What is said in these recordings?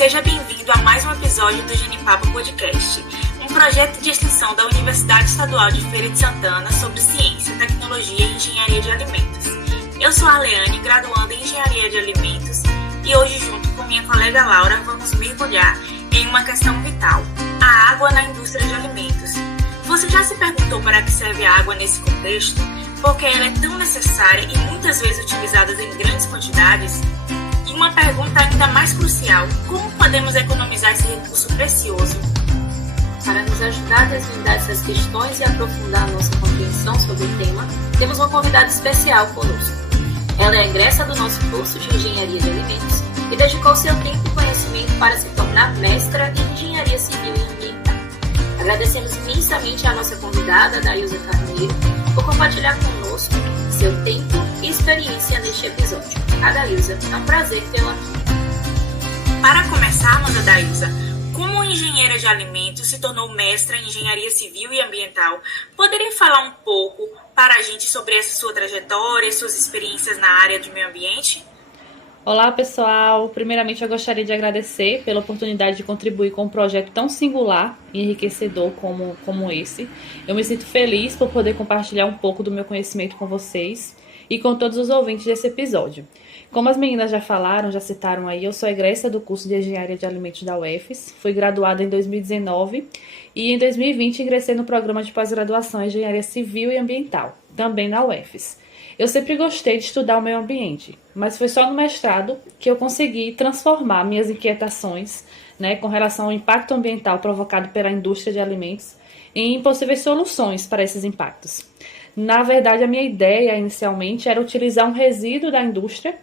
Seja bem-vindo a mais um episódio do Genipapo Podcast, um projeto de extensão da Universidade Estadual de Feira de Santana sobre ciência, tecnologia e engenharia de alimentos. Eu sou a Arleane, graduanda em engenharia de alimentos, e hoje, junto com minha colega Laura, vamos mergulhar em uma questão vital: a água na indústria de alimentos. Você já se perguntou para que serve a água nesse contexto? Por que ela é tão necessária e muitas vezes utilizada em grandes quantidades? E uma pergunta ainda mais crucial: como podemos economizar esse recurso precioso? Para nos ajudar a desvendar essas questões e aprofundar a nossa compreensão sobre o tema, temos uma convidada especial conosco. Ela é egressa do nosso curso de Engenharia de Alimentos e dedicou seu tempo e conhecimento para se tornar mestra em Engenharia Civil e Ambiental. Agradecemos imensamente a nossa convidada, Dailza Carneiro, por compartilhar conosco seu tempo e experiência neste episódio. A Dailza, é um prazer tê-la aqui. Para começarmos, Dailza, como engenheira de alimentos se tornou mestra em Engenharia Civil e Ambiental, poderia falar um pouco para a gente sobre essa sua trajetória, suas experiências na área de meio ambiente? Olá, pessoal! Primeiramente, eu gostaria de agradecer pela oportunidade de contribuir com um projeto tão singular e enriquecedor como esse. Eu me sinto feliz por poder compartilhar um pouco do meu conhecimento com vocês e com todos os ouvintes desse episódio. Como as meninas já falaram, já citaram aí, eu sou egressa do curso de Engenharia de Alimentos da UFES, fui graduada em 2019 e em 2020 ingressei no programa de pós-graduação em Engenharia Civil e Ambiental, também na UFES. Eu sempre gostei de estudar o meio ambiente, mas foi só no mestrado que eu consegui transformar minhas inquietações, com relação ao impacto ambiental provocado pela indústria de alimentos em possíveis soluções para esses impactos. Na verdade, a minha ideia inicialmente era utilizar um resíduo da indústria,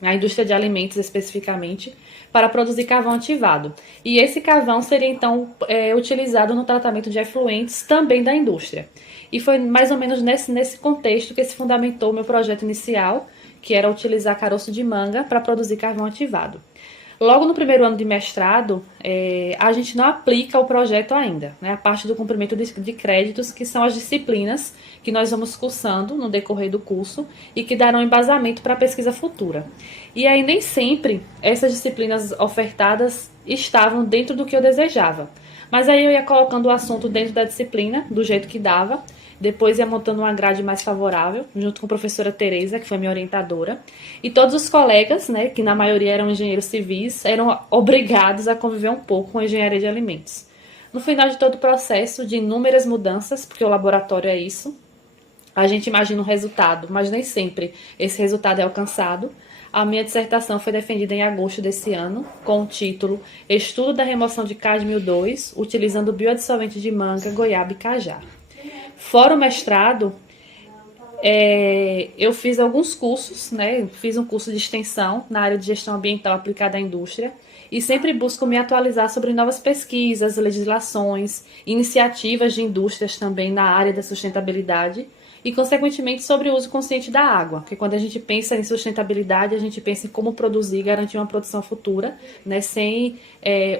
a indústria de alimentos especificamente, para produzir carvão ativado. E esse carvão seria então utilizado no tratamento de efluentes também da indústria. E foi mais ou menos nesse contexto que se fundamentou o meu projeto inicial, que era utilizar caroço de manga para produzir carvão ativado. Logo no primeiro ano de mestrado, a gente não aplica o projeto ainda, a parte do cumprimento de créditos, que são as disciplinas que nós vamos cursando no decorrer do curso e que darão embasamento para a pesquisa futura. E aí nem sempre essas disciplinas ofertadas estavam dentro do que eu desejava. Mas aí eu ia colocando o assunto dentro da disciplina, do jeito que dava. Depois ia montando uma grade mais favorável, junto com a professora Tereza, que foi minha orientadora. E todos os colegas, que na maioria eram engenheiros civis, eram obrigados a conviver um pouco com a engenharia de alimentos. No final de todo o processo, de inúmeras mudanças, porque o laboratório é isso, a gente imagina um resultado, mas nem sempre esse resultado é alcançado. A minha dissertação foi defendida em agosto desse ano, com o título Estudo da remoção de cádmio 2, utilizando biodissolvente de manga, goiaba e cajá. Fora o mestrado, eu fiz alguns cursos, fiz um curso de extensão na área de gestão ambiental aplicada à indústria e sempre busco me atualizar sobre novas pesquisas, legislações, iniciativas de indústrias também na área da sustentabilidade e, consequentemente, sobre o uso consciente da água, porque quando a gente pensa em sustentabilidade, a gente pensa em como produzir e garantir uma produção futura, sem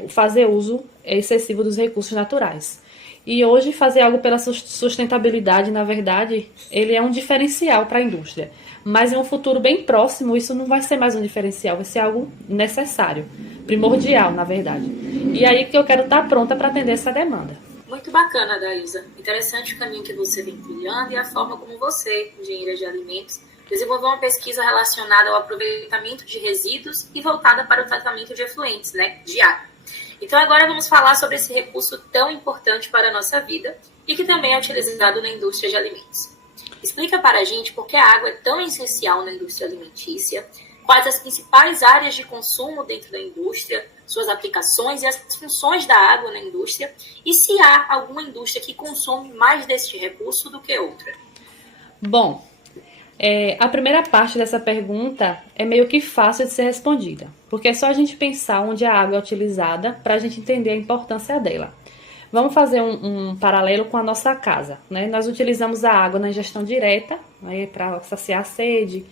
fazer uso excessivo dos recursos naturais. E hoje fazer algo pela sustentabilidade, na verdade, ele é um diferencial para a indústria. Mas em um futuro bem próximo, isso não vai ser mais um diferencial, vai ser algo necessário, primordial, na verdade. E aí que eu quero estar pronta para atender essa demanda. Muito bacana, Dailza. Interessante o caminho que você vem trilhando e a forma como você, engenheira de alimentos, desenvolveu uma pesquisa relacionada ao aproveitamento de resíduos e voltada para o tratamento de efluentes, de água. Então agora vamos falar sobre esse recurso tão importante para a nossa vida e que também é utilizado na indústria de alimentos. Explica para a gente por que a água é tão essencial na indústria alimentícia, quais as principais áreas de consumo dentro da indústria, suas aplicações e as funções da água na indústria e se há alguma indústria que consome mais deste recurso do que outra. Bom, a primeira parte dessa pergunta é meio que fácil de ser respondida, porque é só a gente pensar onde a água é utilizada para a gente entender a importância dela. Vamos fazer um paralelo com a nossa casa, Nós utilizamos a água na ingestão direta, para saciar a sede,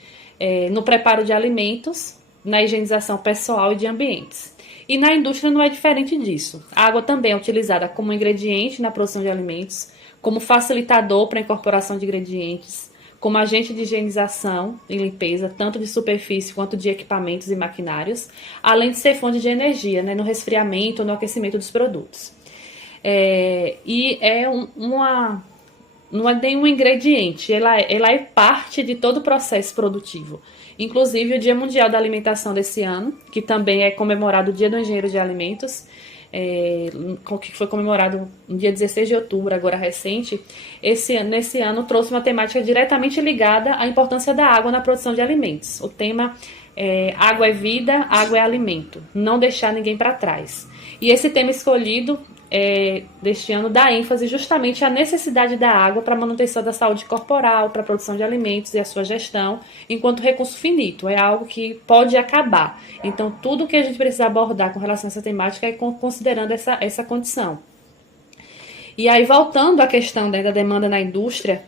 no preparo de alimentos, na higienização pessoal e de ambientes. E na indústria não é diferente disso. A água também é utilizada como ingrediente na produção de alimentos, como facilitador para a incorporação de ingredientes, como agente de higienização e limpeza, tanto de superfície quanto de equipamentos e maquinários, além de ser fonte de energia, né, no resfriamento ou no aquecimento dos produtos. Não é nenhum ingrediente, ela é parte de todo o processo produtivo. Inclusive, o Dia Mundial da Alimentação desse ano, que também é comemorado o Dia do Engenheiro de Alimentos, que foi comemorado no dia 16 de outubro, agora recente, nesse ano trouxe uma temática diretamente ligada à importância da água na produção de alimentos. O tema é Água é Vida, Água é Alimento, não deixar ninguém para trás. E esse tema escolhido deste ano dá ênfase justamente à necessidade da água para a manutenção da saúde corporal, para a produção de alimentos e a sua gestão, enquanto recurso finito, é algo que pode acabar. Então, tudo que a gente precisa abordar com relação a essa temática é considerando essa condição. E aí, voltando à questão da demanda na indústria,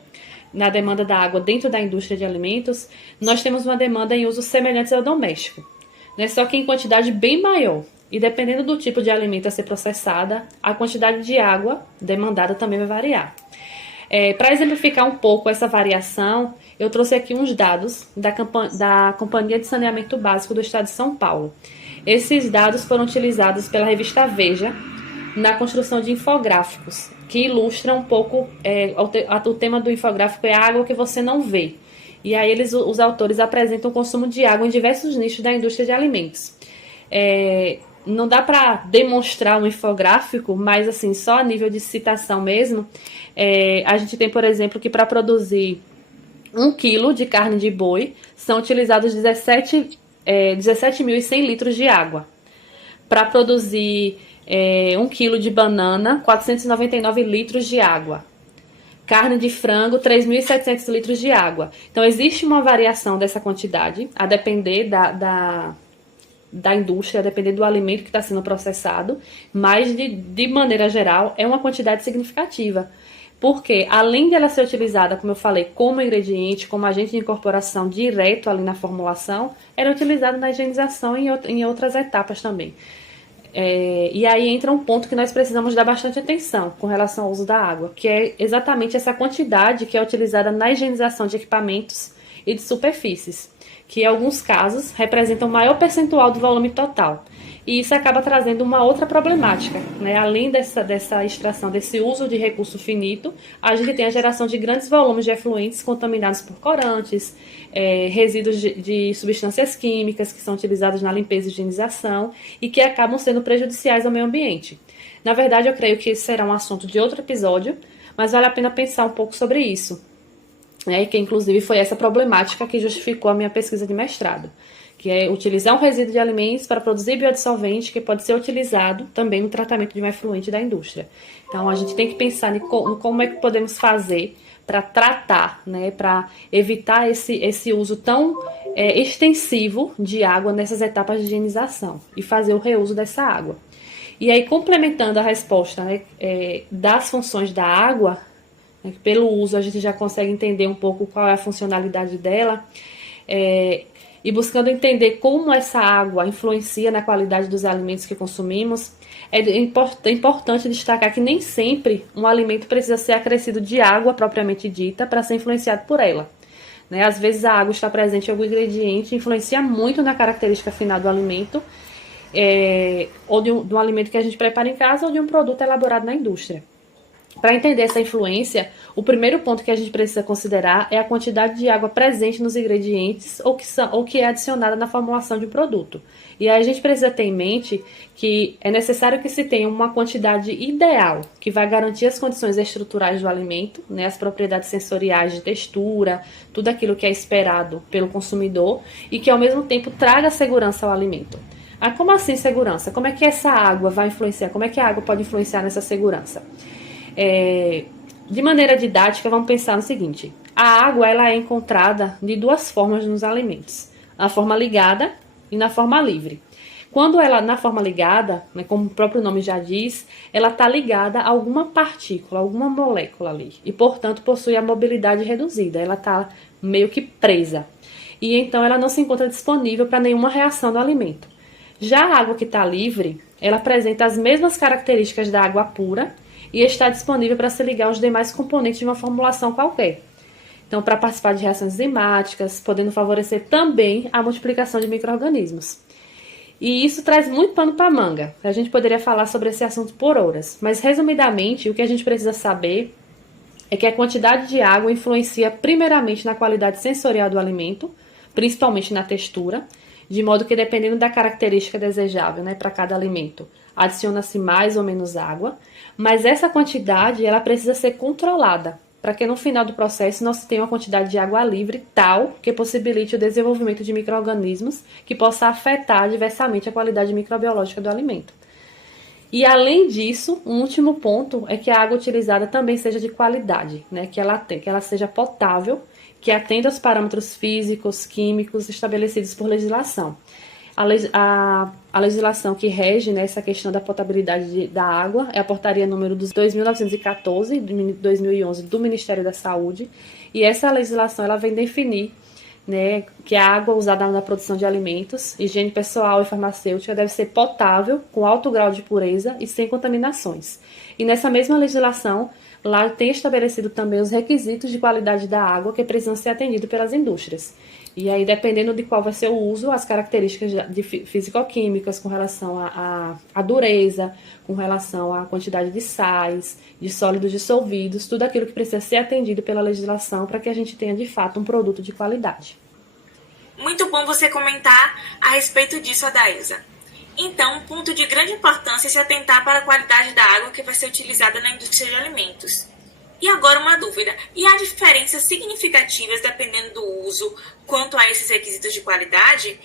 na demanda da água dentro da indústria de alimentos, nós temos uma demanda em usos semelhantes ao doméstico, né? Só que em quantidade bem maior. E dependendo do tipo de alimento a ser processada, a quantidade de água demandada também vai variar. Para exemplificar um pouco essa variação, eu trouxe aqui uns dados da Companhia de Saneamento Básico do Estado de São Paulo. Esses dados foram utilizados pela revista Veja na construção de infográficos, que ilustram um pouco, o tema do infográfico é a água que você não vê. E aí os autores apresentam o consumo de água em diversos nichos da indústria de alimentos. Não dá para demonstrar um infográfico, mas assim, só a nível de citação mesmo, a gente tem, por exemplo, que para produzir 1 quilo de carne de boi são utilizados 17.100 litros de água. Para produzir 1 quilo de banana, 499 litros de água. Carne de frango, 3.700 litros de água. Então, existe uma variação dessa quantidade, a depender da indústria, a depender do alimento que está sendo processado, mas de maneira geral é uma quantidade significativa, porque além dela ser utilizada, como eu falei, como ingrediente, como agente de incorporação direto ali na formulação, era utilizada na higienização e em outras etapas também. E aí entra um ponto que nós precisamos dar bastante atenção com relação ao uso da água, que é exatamente essa quantidade que é utilizada na higienização de equipamentos e de superfícies, que em alguns casos representam o maior percentual do volume total. E isso acaba trazendo uma outra problemática, né? Além dessa extração, desse uso de recurso finito, a gente tem a geração de grandes volumes de efluentes contaminados por corantes, resíduos de substâncias químicas que são utilizados na limpeza e higienização e que acabam sendo prejudiciais ao meio ambiente. Na verdade, eu creio que esse será um assunto de outro episódio, mas vale a pena pensar um pouco sobre isso. Que inclusive foi essa problemática que justificou a minha pesquisa de mestrado, que é utilizar um resíduo de alimentos para produzir biodissolvente que pode ser utilizado também no tratamento de um efluente da indústria. Então, a gente tem que pensar em como é que podemos fazer para tratar, né, para evitar esse uso tão extensivo de água nessas etapas de higienização e fazer o reuso dessa água. E aí, complementando a resposta, né, das funções da água, pelo uso a gente já consegue entender um pouco qual é a funcionalidade dela, e buscando entender como essa água influencia na qualidade dos alimentos que consumimos, é importante destacar que nem sempre um alimento precisa ser acrescido de água propriamente dita para ser influenciado por ela. Né? Às vezes a água está presente em algum ingrediente e influencia muito na característica final do alimento, ou de um alimento que a gente prepara em casa ou de um produto elaborado na indústria. Para entender essa influência, o primeiro ponto que a gente precisa considerar é a quantidade de água presente nos ingredientes ou que é adicionada na formulação de um produto. E aí a gente precisa ter em mente que é necessário que se tenha uma quantidade ideal, que vai garantir as condições estruturais do alimento, né, as propriedades sensoriais de textura, tudo aquilo que é esperado pelo consumidor, e que ao mesmo tempo traga segurança ao alimento. Como assim segurança? Como é que essa água vai influenciar? Como é que a água pode influenciar nessa segurança? De maneira didática, vamos pensar no seguinte: a água ela é encontrada de duas formas nos alimentos, na forma ligada e na forma livre. Quando ela, na forma ligada, né, como o próprio nome já diz, ela está ligada a alguma partícula, alguma molécula ali, e portanto possui a mobilidade reduzida, ela está meio que presa, e então ela não se encontra disponível para nenhuma reação do alimento. Já a água que está livre, ela apresenta as mesmas características da água pura, e está disponível para se ligar aos demais componentes de uma formulação qualquer. então para participar de reações enzimáticas, podendo favorecer também a multiplicação de micro-organismos. E isso traz muito pano para manga. A gente poderia falar sobre esse assunto por horas, mas resumidamente o que a gente precisa saber é que a quantidade de água influencia primeiramente na qualidade sensorial do alimento, principalmente na textura, de modo que dependendo da característica desejável, né, para cada alimento, adiciona-se mais ou menos água, mas essa quantidade ela precisa ser controlada, para que no final do processo não se tenha uma quantidade de água livre tal que possibilite o desenvolvimento de micro-organismos que possa afetar adversamente a qualidade microbiológica do alimento. E além disso, um último ponto é que a água utilizada também seja de qualidade, né? Que ela seja potável, que atenda aos parâmetros físicos, químicos estabelecidos por legislação. A legislação que rege, né, essa questão da potabilidade da água é a portaria número 2.914, de 2011, do Ministério da Saúde, e essa legislação ela vem definir, né, que a água usada na produção de alimentos, higiene pessoal e farmacêutica deve ser potável, com alto grau de pureza e sem contaminações. E nessa mesma legislação, lá tem estabelecido também os requisitos de qualidade da água que precisam ser atendidos pelas indústrias. E aí, dependendo de qual vai ser o uso, as características de físico-químicas com relação à dureza, com relação à quantidade de sais, de sólidos dissolvidos, tudo aquilo que precisa ser atendido pela legislação para que a gente tenha, de fato, um produto de qualidade. Muito bom você comentar a respeito disso, Adailza. Então, um ponto de grande importância é se atentar para a qualidade da água que vai ser utilizada na indústria de alimentos. E agora uma dúvida, e há diferenças significativas dependendo do uso quanto a esses requisitos de qualidade?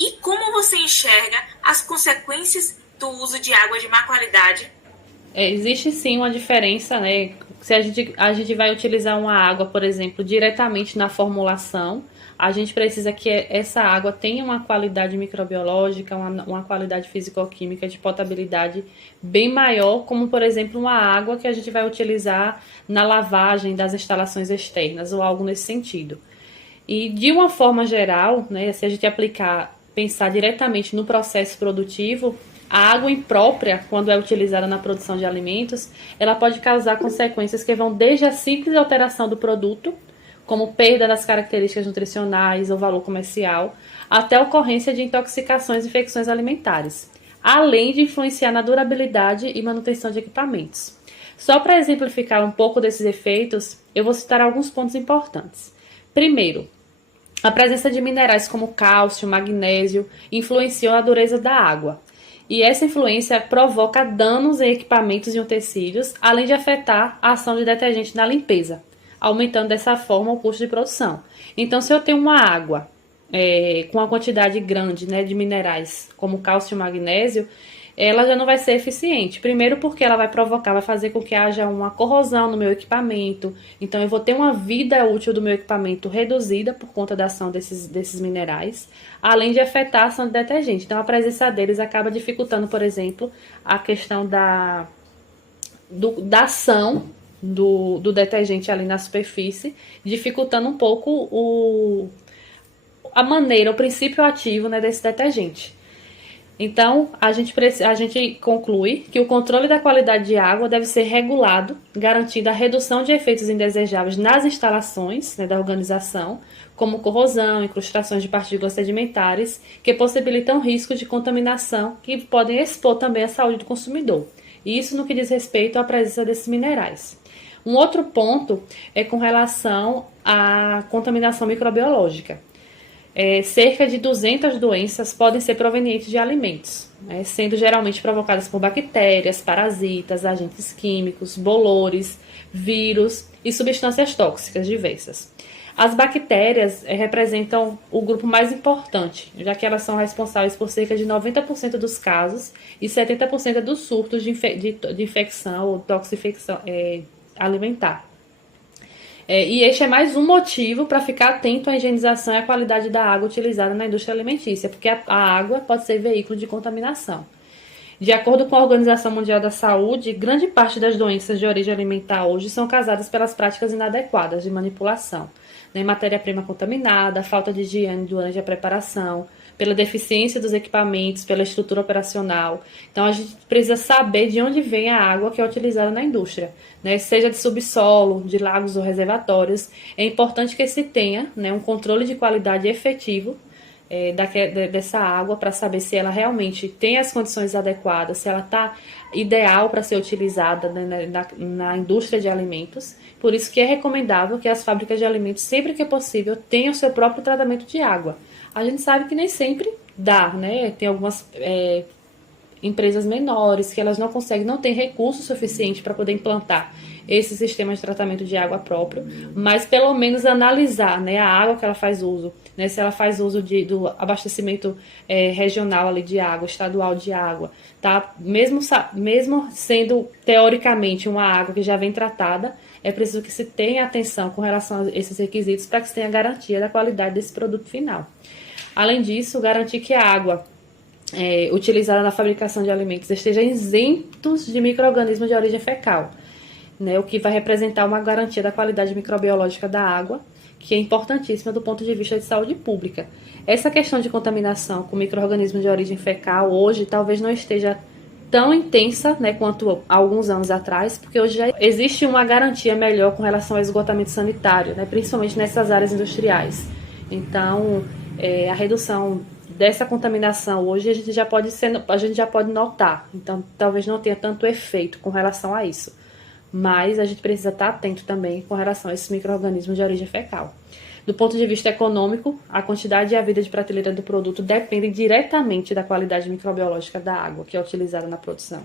E como você enxerga as consequências do uso de água de má qualidade? Existe sim uma diferença, né? Se a gente vai utilizar uma água, por exemplo, diretamente na formulação, a gente precisa que essa água tenha uma qualidade microbiológica, uma qualidade físico-química de potabilidade bem maior, como, por exemplo, uma água que a gente vai utilizar na lavagem das instalações externas ou algo nesse sentido. E, de uma forma geral, né, se a gente pensar diretamente no processo produtivo, a água imprópria, quando é utilizada na produção de alimentos, ela pode causar consequências que vão desde a simples alteração do produto, como perda das características nutricionais ou valor comercial, até a ocorrência de intoxicações e infecções alimentares, além de influenciar na durabilidade e manutenção de equipamentos. Só para exemplificar um pouco desses efeitos, eu vou citar alguns pontos importantes. Primeiro, a presença de minerais como cálcio, magnésio, influenciam a dureza da água. E essa influência provoca danos em equipamentos e utensílios, além de afetar a ação de detergente na limpeza, aumentando dessa forma o custo de produção. Então, se eu tenho uma água com uma quantidade grande, né, de minerais, como cálcio e magnésio, ela já não vai ser eficiente. Primeiro porque ela vai fazer com que haja uma corrosão no meu equipamento. Então, eu vou ter uma vida útil do meu equipamento reduzida por conta da ação desses minerais, além de afetar a ação do detergente. Então, a presença deles acaba dificultando, por exemplo, a questão da ação do detergente ali na superfície, dificultando um pouco a maneira, o princípio ativo, né, desse detergente. Então, a gente conclui que o controle da qualidade de água deve ser regulado, garantindo a redução de efeitos indesejáveis nas instalações, né, da organização, como corrosão, incrustações de partículas sedimentares, que possibilitam riscos de contaminação que podem expor também a saúde do consumidor. Isso no que diz respeito à presença desses minerais. Um outro ponto é com relação à contaminação microbiológica. Cerca de 200 doenças podem ser provenientes de alimentos, né, sendo geralmente provocadas por bactérias, parasitas, agentes químicos, bolores, vírus e substâncias tóxicas diversas. As bactérias representam o grupo mais importante, já que elas são responsáveis por cerca de 90% dos casos e 70% dos surtos de infecção ou toxinfecção alimentar. E este é mais um motivo para ficar atento à higienização e à qualidade da água utilizada na indústria alimentícia, porque a água pode ser veículo de contaminação. De acordo com a Organização Mundial da Saúde, grande parte das doenças de origem alimentar hoje são causadas pelas práticas inadequadas de manipulação, né? Matéria-prima contaminada, falta de higiene durante a preparação, pela deficiência dos equipamentos, pela estrutura operacional. Então, a gente precisa saber de onde vem a água que é utilizada na indústria, né? Seja de subsolo, de lagos ou reservatórios. É importante que se tenha, né, um controle de qualidade efetivo dessa água para saber se ela realmente tem as condições adequadas, se ela está ideal para ser utilizada, né, na indústria de alimentos. Por isso que é recomendável que as fábricas de alimentos, sempre que é possível, tenham seu próprio tratamento de água. A gente sabe que nem sempre dá, né? Tem algumas empresas menores que elas não conseguem, não têm recurso suficiente para poder implantar esse sistema de tratamento de água próprio, mas pelo menos analisar, né, a água que ela faz uso, né, se ela faz uso do abastecimento regional ali de água, estadual de água, tá? Mesmo sendo teoricamente uma água que já vem tratada, é preciso que se tenha atenção com relação a esses requisitos para que se tenha garantia da qualidade desse produto final. Além disso, garantir que a água utilizada na fabricação de alimentos esteja isentos de micro-organismos de origem fecal, né, o que vai representar uma garantia da qualidade microbiológica da água, que é importantíssima do ponto de vista de saúde pública. Essa questão de contaminação com micro-organismos de origem fecal hoje talvez não esteja tão intensa, né, quanto há alguns anos atrás, porque hoje já existe uma garantia melhor com relação ao esgotamento sanitário, né, principalmente nessas áreas industriais. Então, a redução dessa contaminação hoje a gente já pode notar, então talvez não tenha tanto efeito com relação a isso. Mas a gente precisa estar atento também com relação a esses micro-organismos de origem fecal. Do ponto de vista econômico, a quantidade e a vida de prateleira do produto dependem diretamente da qualidade microbiológica da água que é utilizada na produção.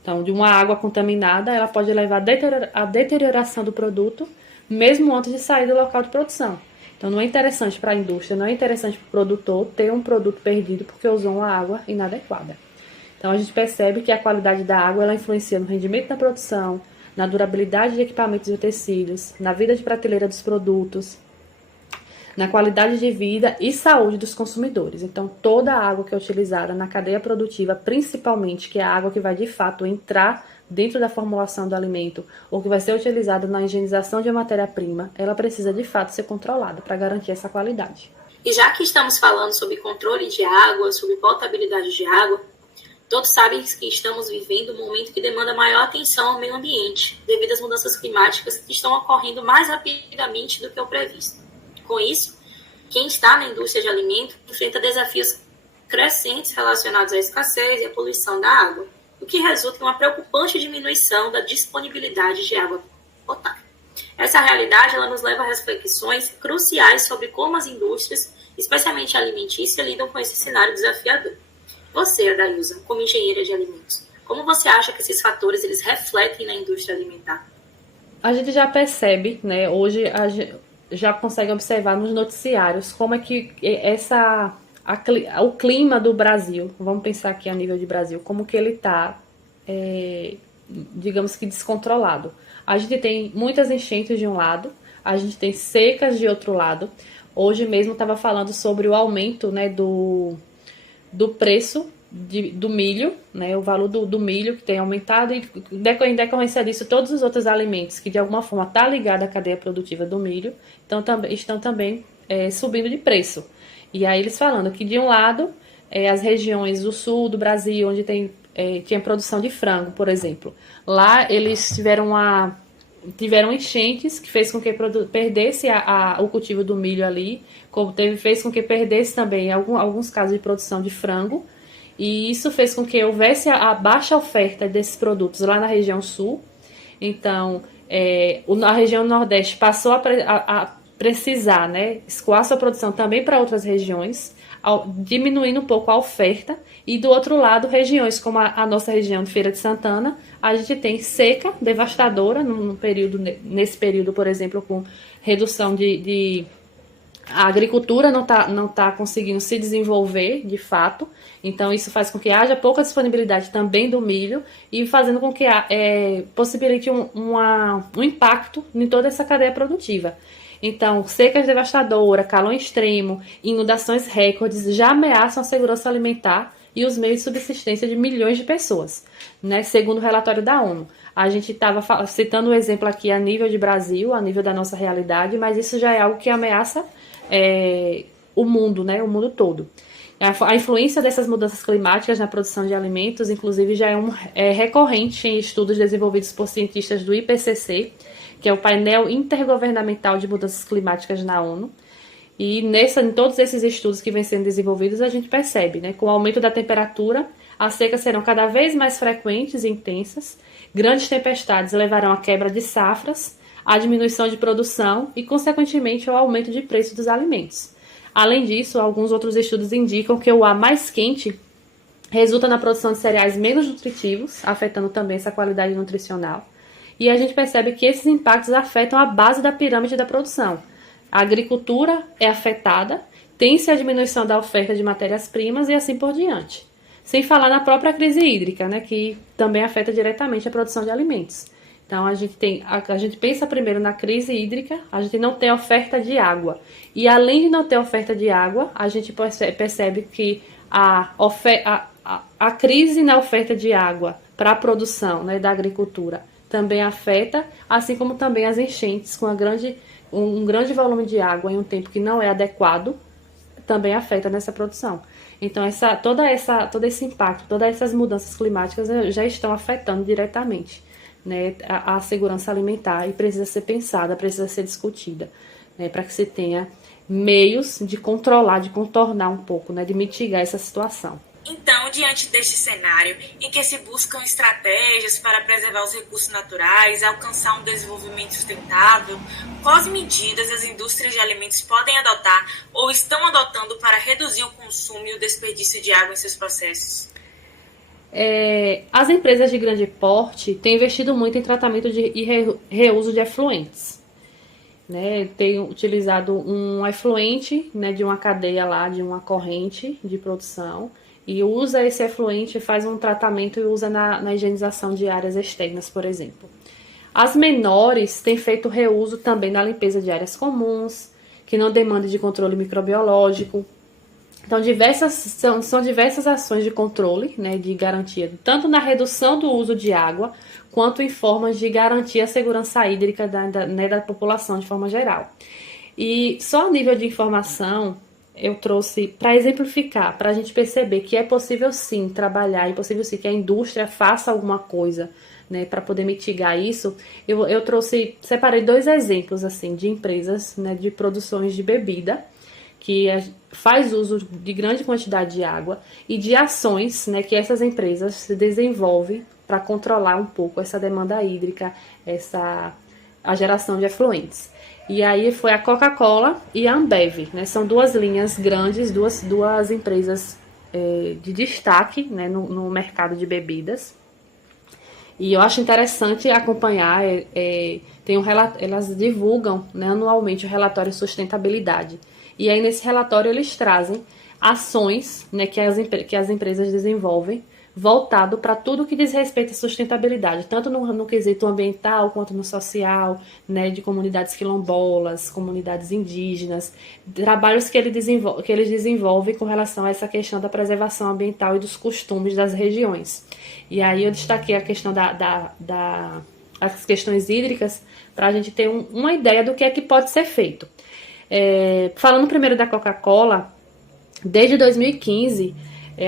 Então, de uma água contaminada, ela pode levar à deterioração do produto, mesmo antes de sair do local de produção. Então, não é interessante para a indústria, não é interessante para o produtor ter um produto perdido porque usou uma água inadequada. Então, a gente percebe que a qualidade da água ela influencia no rendimento da produção, na durabilidade de equipamentos e utensílios, na vida de prateleira dos produtos, na qualidade de vida e saúde dos consumidores. Então, toda a água que é utilizada na cadeia produtiva, principalmente, que é a água que vai de fato entrar dentro da formulação do alimento ou que vai ser utilizada na higienização de uma matéria-prima, ela precisa de fato ser controlada para garantir essa qualidade. E já que estamos falando sobre controle de água, sobre potabilidade de água, todos sabem que estamos vivendo um momento que demanda maior atenção ao meio ambiente, devido às mudanças climáticas que estão ocorrendo mais rapidamente do que o previsto. Com isso, quem está na indústria de alimentos enfrenta desafios crescentes relacionados à escassez e à poluição da água, o que resulta em uma preocupante diminuição da disponibilidade de água potável. Essa realidade ela nos leva a reflexões cruciais sobre como as indústrias, especialmente a alimentícia, lidam com esse cenário desafiador. Você, Adailza, como engenheira de alimentos, como você acha que esses fatores eles refletem na indústria alimentar? A gente já percebe, né, hoje a gente já consegue observar nos noticiários como é que o clima do Brasil, vamos pensar aqui a nível de Brasil, como que ele está, digamos que descontrolado. A gente tem muitas enchentes de um lado, a gente tem secas de outro lado. Hoje mesmo estava falando sobre o aumento, né, do preço do milho, né, o valor do milho que tem aumentado e em decorrência disso todos os outros alimentos que de alguma forma está ligado à cadeia produtiva do milho estão também subindo de preço. E aí eles falando que de um lado as regiões do sul do Brasil onde tinha produção de frango, por exemplo, lá eles tiveram enchentes que fez com que perdesse o cultivo do milho ali, fez com que perdesse também alguns casos de produção de frango, e isso fez com que houvesse a baixa oferta desses produtos lá na região sul. Então, a região nordeste passou a precisar, né, escoar sua produção também para outras regiões, diminuindo um pouco a oferta. E do outro lado, regiões como a nossa região de Feira de Santana, a gente tem seca devastadora nesse período, por exemplo, com redução a agricultura não tá conseguindo se desenvolver de fato, então isso faz com que haja pouca disponibilidade também do milho e fazendo com que possibilite um impacto em toda essa cadeia produtiva. Então, secas devastadoras, calor extremo, inundações recordes já ameaçam a segurança alimentar e os meios de subsistência de milhões de pessoas, né? Segundo o relatório da ONU. A gente estava citando o exemplo aqui a nível de Brasil, a nível da nossa realidade, mas isso já é algo que ameaça o mundo, né? O mundo todo. A influência dessas mudanças climáticas na produção de alimentos, inclusive, já é recorrente em estudos desenvolvidos por cientistas do IPCC, que é o painel intergovernamental de mudanças climáticas na ONU. E em todos esses estudos que vêm sendo desenvolvidos, a gente percebe, né, com o aumento da temperatura, as secas serão cada vez mais frequentes e intensas, grandes tempestades levarão à quebra de safras, à diminuição de produção e, consequentemente, ao aumento de preço dos alimentos. Além disso, alguns outros estudos indicam que o ar mais quente resulta na produção de cereais menos nutritivos, afetando também essa qualidade nutricional. E a gente percebe que esses impactos afetam a base da pirâmide da produção. A agricultura é afetada, tem-se a diminuição da oferta de matérias-primas e assim por diante. Sem falar na própria crise hídrica, né, que também afeta diretamente a produção de alimentos. Então, a gente pensa primeiro na crise hídrica, a gente não tem oferta de água. E além de não ter oferta de água, a gente percebe que a crise na oferta de água para a produção, né, da agricultura também afeta, assim como também as enchentes com um grande volume de água em um tempo que não é adequado, também afeta nessa produção. Então, todo esse impacto, todas essas mudanças climáticas já estão afetando diretamente, né, a segurança alimentar e precisa ser pensada, precisa ser discutida, né, para que se tenha meios de controlar, de contornar um pouco, né, de mitigar essa situação. Então, diante deste cenário, em que se buscam estratégias para preservar os recursos naturais, alcançar um desenvolvimento sustentável, quais medidas as indústrias de alimentos podem adotar ou estão adotando para reduzir o consumo e o desperdício de água em seus processos? As empresas de grande porte têm investido muito em tratamento e reuso de efluentes, né? Tem utilizado um efluente, né, de uma cadeia lá, de uma corrente de produção, e usa esse efluente, faz um tratamento e usa na higienização de áreas externas, por exemplo. As menores têm feito reuso também na limpeza de áreas comuns, que não demandam de controle microbiológico. Então, são diversas ações de controle, né, de garantia, tanto na redução do uso de água, quanto em formas de garantir a segurança hídrica da população de forma geral. E só a nível de informação, eu trouxe para exemplificar, para a gente perceber que é possível sim trabalhar, é possível sim que a indústria faça alguma coisa, né, para poder mitigar isso. Eu separei 2 exemplos assim, de empresas, né, de produções de bebida, que faz uso de grande quantidade de água, e de ações, né, que essas empresas se desenvolvem para controlar um pouco essa demanda hídrica, a geração de efluentes. E aí foi a Coca-Cola e a Ambev, né? São 2 linhas grandes, duas empresas de destaque, né, no mercado de bebidas. E eu acho interessante acompanhar, elas divulgam, né, anualmente o relatório de sustentabilidade. E aí nesse relatório eles trazem ações, né, que as empresas desenvolvem voltado para tudo que diz respeito à sustentabilidade, tanto no quesito ambiental quanto no social, né, de comunidades quilombolas, comunidades indígenas, trabalhos que eles desenvolvem com relação a essa questão da preservação ambiental e dos costumes das regiões. E aí eu destaquei a questão as questões hídricas para a gente ter uma ideia do que é que pode ser feito. Falando primeiro da Coca-Cola, desde 2015,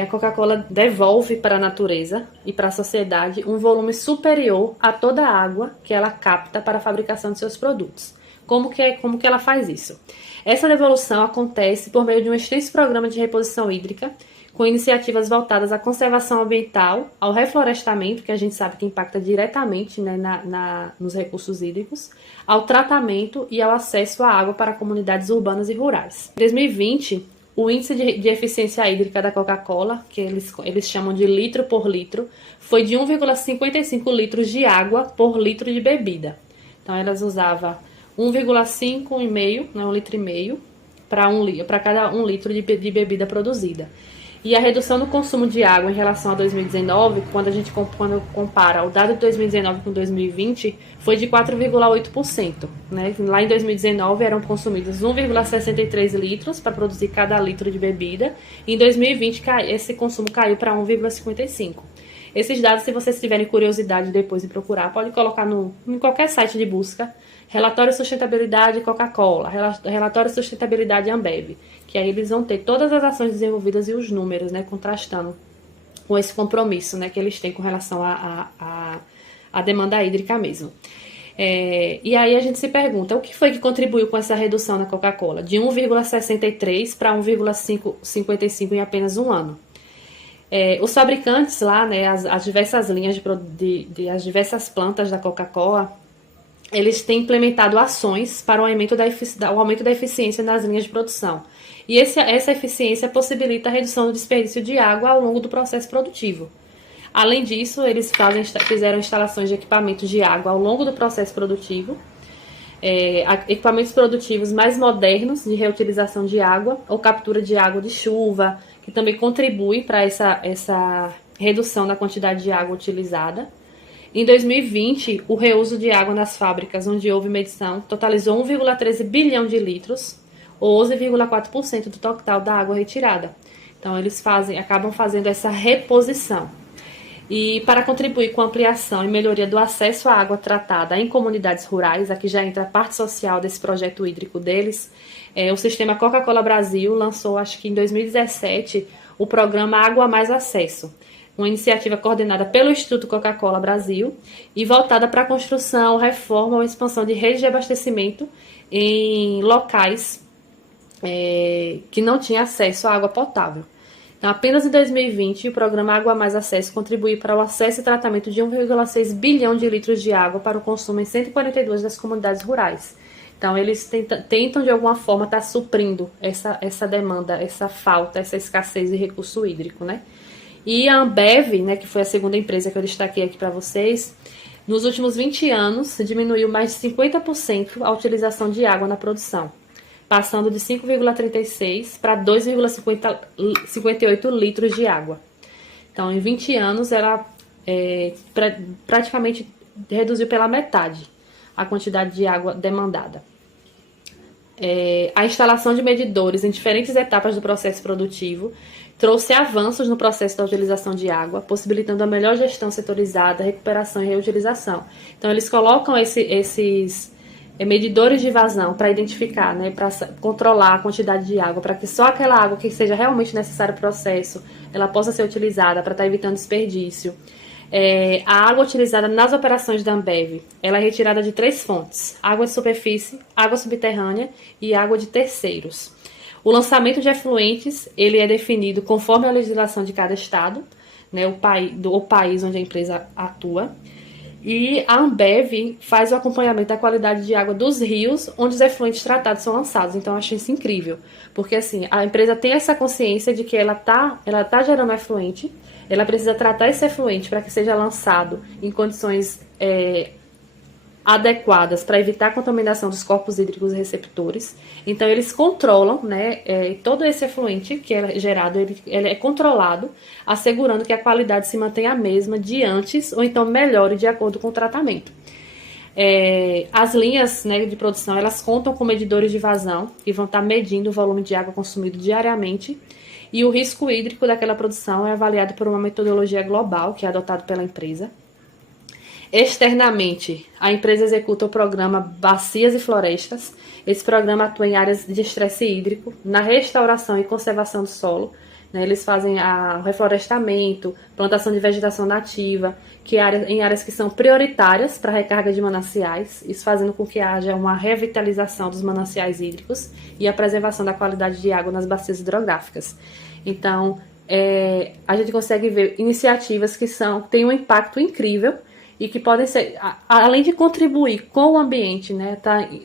a Coca-Cola devolve para a natureza e para a sociedade um volume superior a toda a água que ela capta para a fabricação de seus produtos. Como que ela faz isso? Essa devolução acontece por meio de um extenso programa de reposição hídrica, com iniciativas voltadas à conservação ambiental, ao reflorestamento, que a gente sabe que impacta diretamente, né, nos recursos hídricos, ao tratamento e ao acesso à água para comunidades urbanas e rurais. Em 2020, o índice de eficiência hídrica da Coca-Cola, que eles chamam de litro por litro, foi de 1,55 litros de água por litro de bebida. Então, elas usavam 1,5, 1,5, né, 1,5 litro para cada 1 litro de bebida produzida. E a redução no consumo de água em relação a 2019, quando compara o dado de 2019 com 2020, foi de 4,8%. Né? Lá em 2019 eram consumidos 1,63 litros para produzir cada litro de bebida. E em 2020 esse consumo caiu para 1,55. Esses dados, se vocês tiverem curiosidade depois de procurar, pode colocar em qualquer site de busca relatório de sustentabilidade Coca-Cola, relatório de sustentabilidade Ambev, que aí eles vão ter todas as ações desenvolvidas e os números, né, contrastando com esse compromisso, né, que eles têm com relação à demanda hídrica mesmo. E aí a gente se pergunta, o que foi que contribuiu com essa redução na Coca-Cola? De 1,63 para 1,55 em apenas um ano. Os fabricantes lá, né, as diversas linhas as diversas plantas da Coca-Cola, eles têm implementado ações para o aumento da eficiência nas linhas de produção. E essa eficiência possibilita a redução do desperdício de água ao longo do processo produtivo. Além disso, eles fizeram instalações de equipamentos de água ao longo do processo produtivo, equipamentos produtivos mais modernos de reutilização de água ou captura de água de chuva, que também contribui para essa redução da quantidade de água utilizada. Em 2020, o reuso de água nas fábricas onde houve medição totalizou 1,13 bilhão de litros, ou 11,4% do total da água retirada. Então, eles acabam fazendo essa reposição. E para contribuir com a ampliação e melhoria do acesso à água tratada em comunidades rurais, aqui já entra a parte social desse projeto hídrico deles, o Sistema Coca-Cola Brasil lançou, acho que em 2017, o programa Água Mais Acesso, uma iniciativa coordenada pelo Instituto Coca-Cola Brasil e voltada para a construção, reforma ou expansão de redes de abastecimento em locais que não tinham acesso à água potável. Então, apenas em 2020, o programa Água Mais Acesso contribuiu para o acesso e tratamento de 1,6 bilhão de litros de água para o consumo em 142 das comunidades rurais. Então, eles tentam de alguma forma estar suprindo essa demanda, essa falta, essa escassez de recurso hídrico, né? E a Ambev, né, que foi a segunda empresa que eu destaquei aqui para vocês, nos últimos 20 anos diminuiu mais de 50% a utilização de água na produção, passando de 5,36 para 2,58 litros de água. Então, em 20 anos, ela praticamente reduziu pela metade a quantidade de água demandada. A instalação de medidores em diferentes etapas do processo produtivo trouxe avanços no processo da utilização de água, possibilitando a melhor gestão setorizada, recuperação e reutilização. Então, eles colocam esses medidores de vazão para identificar, né, para controlar a quantidade de água, para que só aquela água que seja realmente necessária para o processo, ela possa ser utilizada para estar evitando desperdício. A água utilizada nas operações da Ambev, ela é retirada de 3 fontes: água de superfície, água subterrânea e água de terceiros. O lançamento de efluentes, ele é definido conforme a legislação de cada estado, né, o país onde a empresa atua. E a Ambev faz o acompanhamento da qualidade de água dos rios onde os efluentes tratados são lançados. Então, eu acho isso incrível, porque assim, a empresa tem essa consciência de que ela tá gerando efluente, ela precisa tratar esse efluente para que seja lançado em condições adequadas para evitar a contaminação dos corpos hídricos receptores. Então, eles controlam, né, todo esse efluente que é gerado, ele é controlado, assegurando que a qualidade se mantenha a mesma de antes, ou então melhore de acordo com o tratamento. As linhas, né, de produção, elas contam com medidores de vazão, que vão estar medindo o volume de água consumido diariamente, e o risco hídrico daquela produção é avaliado por uma metodologia global, que é adotado pela empresa. Externamente, a empresa executa o programa Bacias e Florestas. Esse programa atua em áreas de estresse hídrico, na restauração e conservação do solo. Né? Eles fazem o reflorestamento, plantação de vegetação nativa, em áreas que são prioritárias para a recarga de mananciais, isso fazendo com que haja uma revitalização dos mananciais hídricos e a preservação da qualidade de água nas bacias hidrográficas. Então, a gente consegue ver iniciativas que têm um impacto incrível e que podem ser, além de contribuir com o ambiente, né,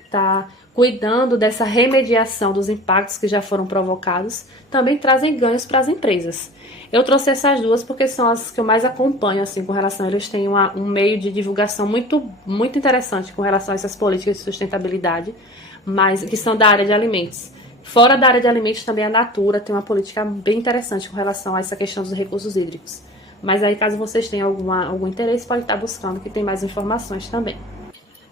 tá cuidando dessa remediação dos impactos que já foram provocados, também trazem ganhos para as empresas. Eu trouxe essas duas porque são as que eu mais acompanho, assim, com relação, eles têm um meio de divulgação muito, muito interessante com relação a essas políticas de sustentabilidade, mas que são da área de alimentos. Fora da área de alimentos, também a Natura tem uma política bem interessante com relação a essa questão dos recursos hídricos. Mas aí, caso vocês tenham algum interesse, pode estar buscando, que tem mais informações também.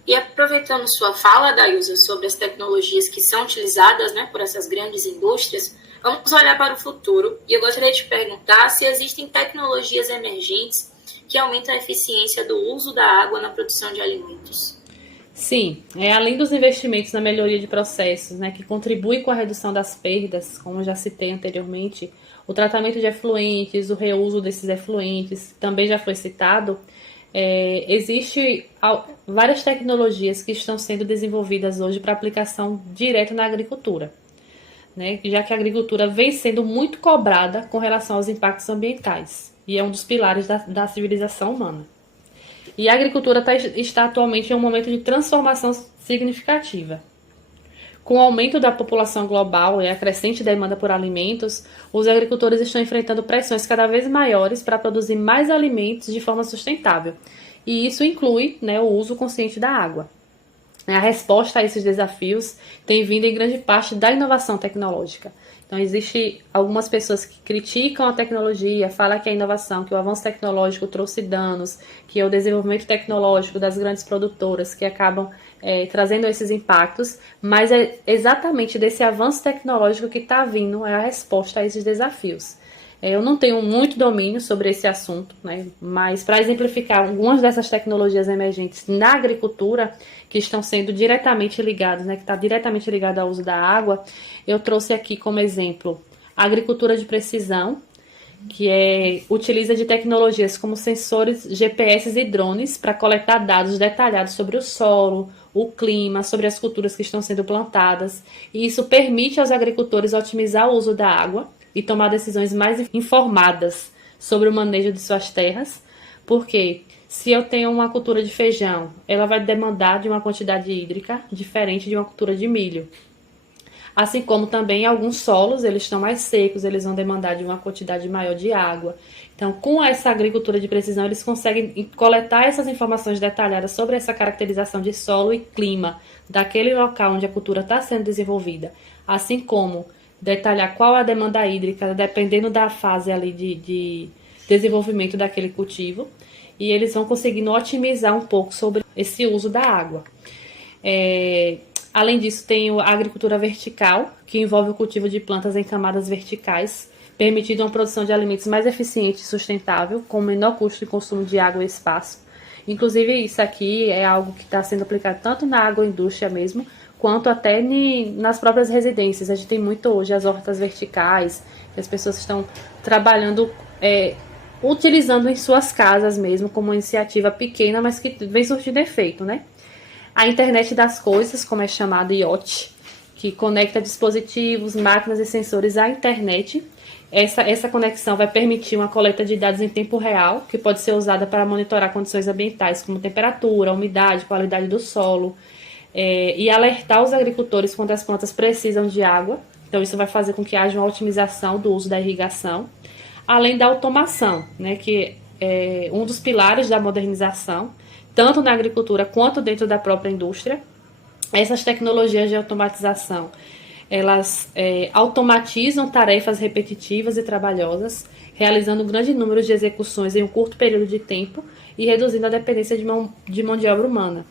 E aproveitando sua fala, Dailza, sobre as tecnologias que são utilizadas, né, por essas grandes indústrias, vamos olhar para o futuro. E eu gostaria de perguntar se existem tecnologias emergentes que aumentam a eficiência do uso da água na produção de alimentos. Sim, além dos investimentos na melhoria de processos, né, que contribuem com a redução das perdas, como eu já citei anteriormente, o tratamento de efluentes, o reuso desses efluentes, também já foi citado. Existe várias tecnologias que estão sendo desenvolvidas hoje para aplicação direta na agricultura, né, já que a agricultura vem sendo muito cobrada com relação aos impactos ambientais e é um dos pilares da civilização humana. E a agricultura está atualmente em um momento de transformação significativa. Com o aumento da população global e a crescente demanda por alimentos, os agricultores estão enfrentando pressões cada vez maiores para produzir mais alimentos de forma sustentável. E isso inclui, né, o uso consciente da água. A resposta a esses desafios tem vindo em grande parte da inovação tecnológica. Então, existem algumas pessoas que criticam a tecnologia, falam que a inovação, que o avanço tecnológico trouxe danos, que é o desenvolvimento tecnológico das grandes produtoras que acabam trazendo esses impactos, mas é exatamente desse avanço tecnológico que está vindo a resposta a esses desafios. Eu não tenho muito domínio sobre esse assunto, né? Mas para exemplificar algumas dessas tecnologias emergentes na agricultura, que estão sendo diretamente ligadas, né, que está diretamente ligado ao uso da água, eu trouxe aqui como exemplo a agricultura de precisão, que utiliza de tecnologias como sensores, GPS e drones para coletar dados detalhados sobre o solo, o clima, sobre as culturas que estão sendo plantadas, e isso permite aos agricultores otimizar o uso da água e tomar decisões mais informadas sobre o manejo de suas terras, porque se eu tenho uma cultura de feijão, ela vai demandar de uma quantidade hídrica diferente de uma cultura de milho. Assim como também alguns solos, eles estão mais secos, eles vão demandar de uma quantidade maior de água. Então, com essa agricultura de precisão, eles conseguem coletar essas informações detalhadas sobre essa caracterização de solo e clima daquele local onde a cultura está sendo desenvolvida, assim como detalhar qual a demanda hídrica, dependendo da fase ali de desenvolvimento daquele cultivo, e eles vão conseguindo otimizar um pouco sobre esse uso da água. Além disso, tem a agricultura vertical, que envolve o cultivo de plantas em camadas verticais, permitindo uma produção de alimentos mais eficiente e sustentável, com menor custo de consumo de água e espaço. Inclusive, isso aqui é algo que está sendo aplicado tanto na agroindústria mesmo, quanto até nas próprias residências. A gente tem muito hoje as hortas verticais, que as pessoas estão trabalhando, utilizando em suas casas mesmo, como uma iniciativa pequena, mas que vem surtindo efeito, né? A internet das coisas, como é chamado IoT, que conecta dispositivos, máquinas e sensores à internet. Essa conexão vai permitir uma coleta de dados em tempo real, que pode ser usada para monitorar condições ambientais, como temperatura, umidade, qualidade do solo, e alertar os agricultores quando as plantas precisam de água. Então, isso vai fazer com que haja uma otimização do uso da irrigação, além da automação, né, que é um dos pilares da modernização, tanto na agricultura quanto dentro da própria indústria. Essas tecnologias de automatização, elas automatizam tarefas repetitivas e trabalhosas, realizando um grande número de execuções em um curto período de tempo e reduzindo a dependência de mão de obra humana.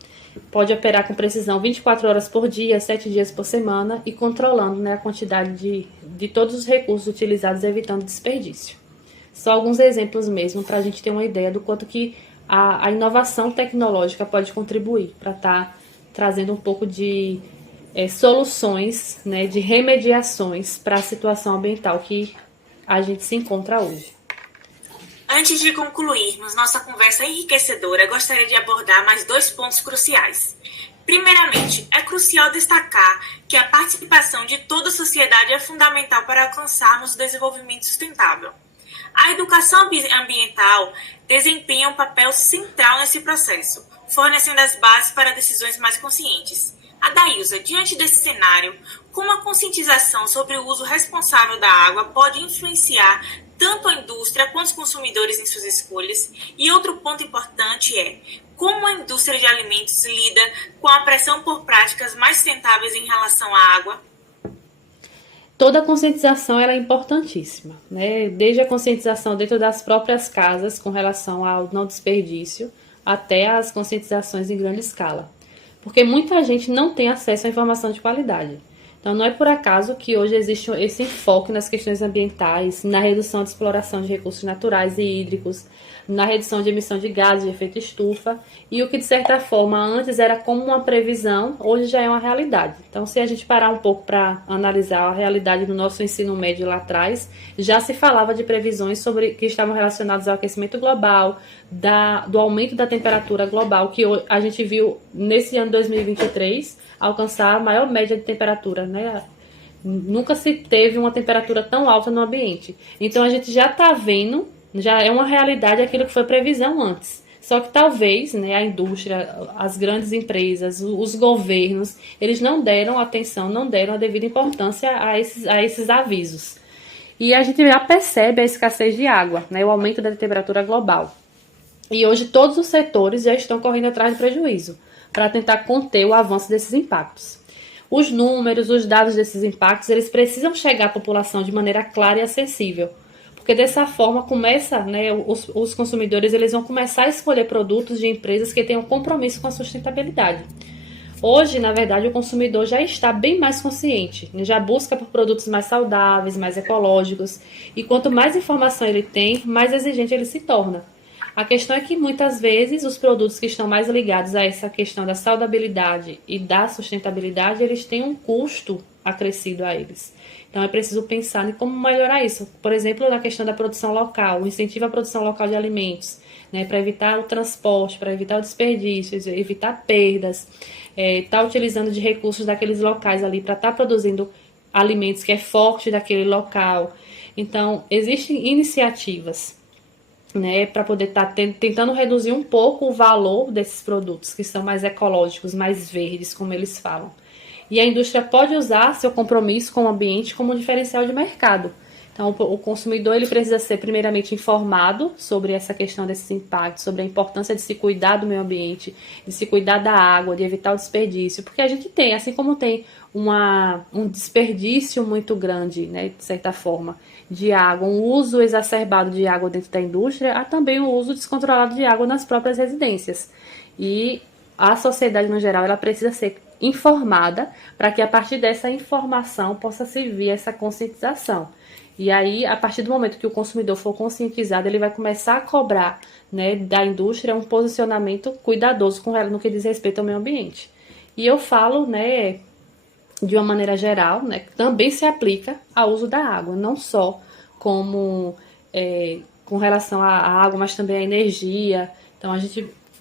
Pode operar com precisão 24 horas por dia, 7 dias por semana e controlando, né, a quantidade de todos os recursos utilizados, evitando desperdício. Só alguns exemplos mesmo para a gente ter uma ideia do quanto que a inovação tecnológica pode contribuir para estar trazendo um pouco de soluções, né, de remediações para a situação ambiental que a gente se encontra hoje. Antes de concluirmos nossa conversa enriquecedora, gostaria de abordar mais 2 pontos cruciais. Primeiramente, é crucial destacar que a participação de toda a sociedade é fundamental para alcançarmos o desenvolvimento sustentável. A educação ambiental desempenha um papel central nesse processo, fornecendo as bases para decisões mais conscientes. Adailza, diante desse cenário, como a conscientização sobre o uso responsável da água pode influenciar tanto a indústria quanto os consumidores em suas escolhas? E outro ponto importante é como a indústria de alimentos lida com a pressão por práticas mais sustentáveis em relação à água? Toda a conscientização ela é importantíssima, né? Desde a conscientização dentro das próprias casas com relação ao não desperdício, até as conscientizações em grande escala. Porque muita gente não tem acesso à informação de qualidade. Então, não é por acaso que hoje existe esse enfoque nas questões ambientais, na redução de exploração de recursos naturais e hídricos, na redução de emissão de gases de efeito estufa, e o que, de certa forma, antes era como uma previsão, hoje já é uma realidade. Então, se a gente parar um pouco para analisar a realidade do nosso ensino médio lá atrás, já se falava de previsões sobre que estavam relacionadas ao aquecimento global, do aumento da temperatura global, que a gente viu nesse ano 2023 alcançar a maior média de temperatura, né? Nunca se teve uma temperatura tão alta no ambiente. Então, a gente já está vendo, já é uma realidade aquilo que foi previsão antes. Só que talvez, né, a indústria, as grandes empresas, os governos, eles não deram atenção, não deram a devida importância a esses avisos. E a gente já percebe a escassez de água, né, o aumento da temperatura global. E hoje todos os setores já estão correndo atrás de prejuízo para tentar conter o avanço desses impactos. Os números, os dados desses impactos, eles precisam chegar à população de maneira clara e acessível. Porque dessa forma começa, né, os consumidores eles vão começar a escolher produtos de empresas que tenham compromisso com a sustentabilidade. Hoje, na verdade, o consumidor já está bem mais consciente, né, já busca por produtos mais saudáveis, mais ecológicos, e quanto mais informação ele tem, mais exigente ele se torna. A questão é que muitas vezes os produtos que estão mais ligados a essa questão da saudabilidade e da sustentabilidade, eles têm um custo acrescido a eles. Então é preciso pensar em como melhorar isso. Por exemplo, na questão da produção local, o incentivo à produção local de alimentos, né, para evitar o transporte, para evitar o desperdício, evitar perdas, tá utilizando de recursos daqueles locais ali para estar produzindo alimentos que é forte daquele local. Então, existem iniciativas, né, para poder estar tentando reduzir um pouco o valor desses produtos, que são mais ecológicos, mais verdes, como eles falam. E a indústria pode usar seu compromisso com o ambiente como um diferencial de mercado. Então, o consumidor ele precisa ser primeiramente informado sobre essa questão desses impactos, sobre a importância de se cuidar do meio ambiente, de se cuidar da água, de evitar o desperdício, porque a gente tem, assim como tem um desperdício muito grande, né, de certa forma, de água, um uso exacerbado de água dentro da indústria, há também o uso descontrolado de água nas próprias residências. E a sociedade, no geral, ela precisa ser informada para que a partir dessa informação possa servir essa conscientização. E aí, a partir do momento que o consumidor for conscientizado, ele vai começar a cobrar, né, da indústria um posicionamento cuidadoso com ela no que diz respeito ao meio ambiente. E eu falo, né, de uma maneira geral, né, que também se aplica ao uso da água, não só como com relação à água, mas também à energia. Então,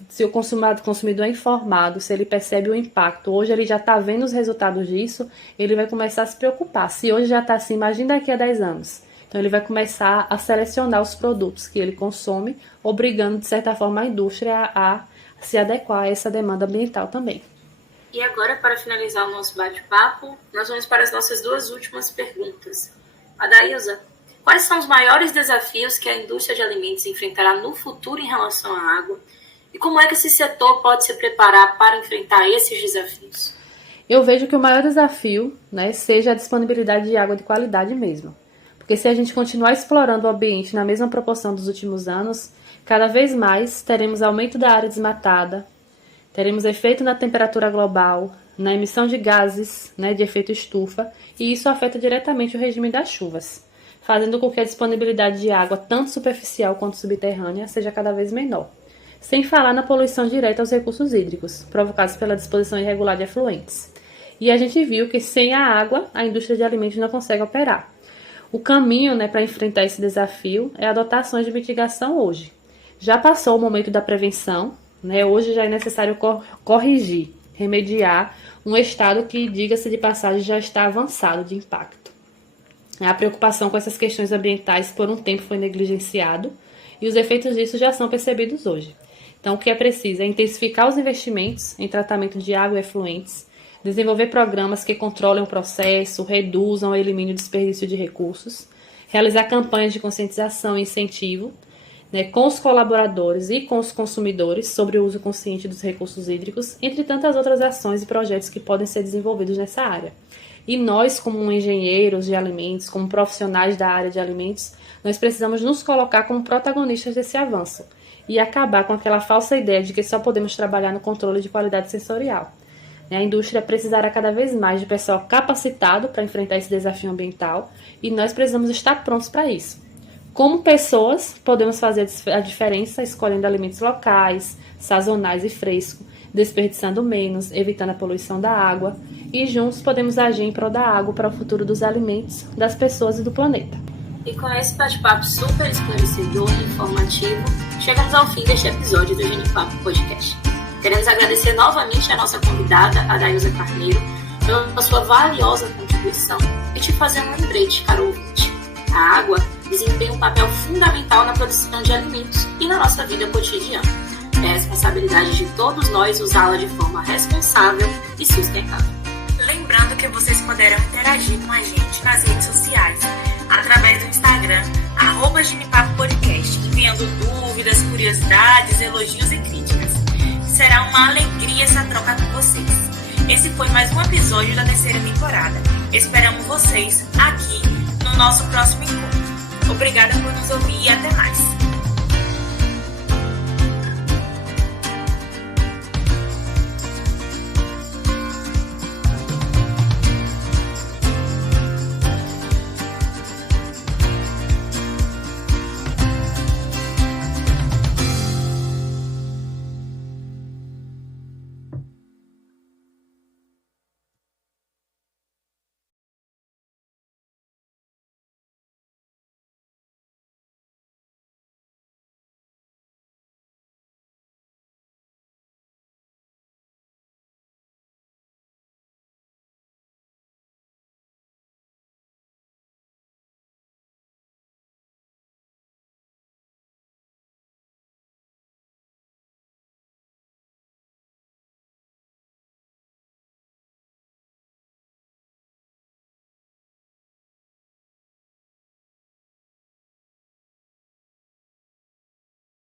se o consumidor é informado, se ele percebe o impacto, hoje ele já está vendo os resultados disso, ele vai começar a se preocupar. Se hoje já está assim, imagina daqui a 10 anos. Então ele vai começar a selecionar os produtos que ele consome, obrigando, de certa forma, a indústria a se adequar a essa demanda ambiental também. E agora, para finalizar o nosso bate-papo, nós vamos para as nossas duas últimas perguntas. Adailza, quais são os maiores desafios que a indústria de alimentos enfrentará no futuro em relação à água? E como é que esse setor pode se preparar para enfrentar esses desafios? Eu vejo que o maior desafio, né, seja a disponibilidade de água de qualidade mesmo. Porque se a gente continuar explorando o ambiente na mesma proporção dos últimos anos, cada vez mais teremos aumento da área desmatada, teremos efeito na temperatura global, na emissão de gases, né, de efeito estufa, e isso afeta diretamente o regime das chuvas, fazendo com que a disponibilidade de água, tanto superficial quanto subterrânea, seja cada vez menor. Sem falar na poluição direta aos recursos hídricos, provocados pela disposição irregular de efluentes. E a gente viu que sem a água, a indústria de alimentos não consegue operar. O caminho, né, para enfrentar esse desafio é adotar ações de mitigação hoje. Já passou o momento da prevenção, né, hoje já é necessário corrigir, remediar um estado que, diga-se de passagem, já está avançado de impacto. A preocupação com essas questões ambientais por um tempo foi negligenciado e os efeitos disso já são percebidos hoje. Então, o que é preciso é intensificar os investimentos em tratamento de água e efluentes, desenvolver programas que controlem o processo, reduzam ou eliminem o desperdício de recursos, realizar campanhas de conscientização e incentivo, né, com os colaboradores e com os consumidores sobre o uso consciente dos recursos hídricos, entre tantas outras ações e projetos que podem ser desenvolvidos nessa área. E nós, como engenheiros de alimentos, como profissionais da área de alimentos, nós precisamos nos colocar como protagonistas desse avanço e acabar com aquela falsa ideia de que só podemos trabalhar no controle de qualidade sensorial. A indústria precisará cada vez mais de pessoal capacitado para enfrentar esse desafio ambiental e nós precisamos estar prontos para isso. Como pessoas, podemos fazer a diferença escolhendo alimentos locais, sazonais e frescos, desperdiçando menos, evitando a poluição da água e juntos podemos agir em prol da água para o futuro dos alimentos, das pessoas e do planeta. E com esse bate-papo super esclarecedor e informativo, chegamos ao fim deste episódio do Genipapo Podcast. Queremos agradecer novamente a nossa convidada, a Dailza Carneiro, pela sua valiosa contribuição e te fazer um lembrete, caro ouvinte. A água desempenha um papel fundamental na produção de alimentos e na nossa vida cotidiana. É responsabilidade de todos nós usá-la de forma responsável e sustentável. Lembrando que vocês poderão interagir com a gente nas redes sociais, através do Instagram, @GenipapoPodcast, enviando dúvidas, curiosidades, elogios e críticas. Será uma alegria essa troca com vocês. Esse foi mais um episódio da terceira temporada. Esperamos vocês aqui no nosso próximo encontro. Obrigada por nos ouvir e até mais.